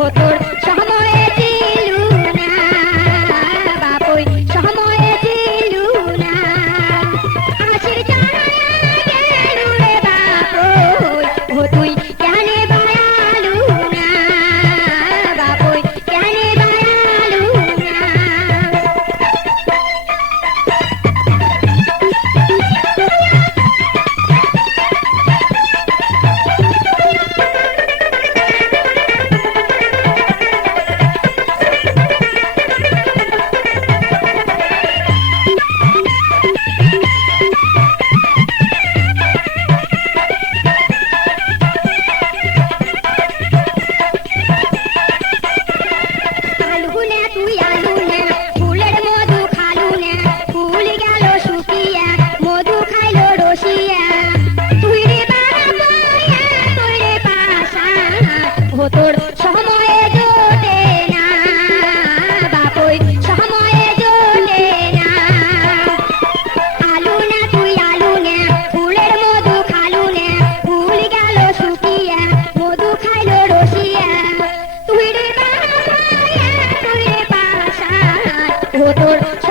হতো Thank you.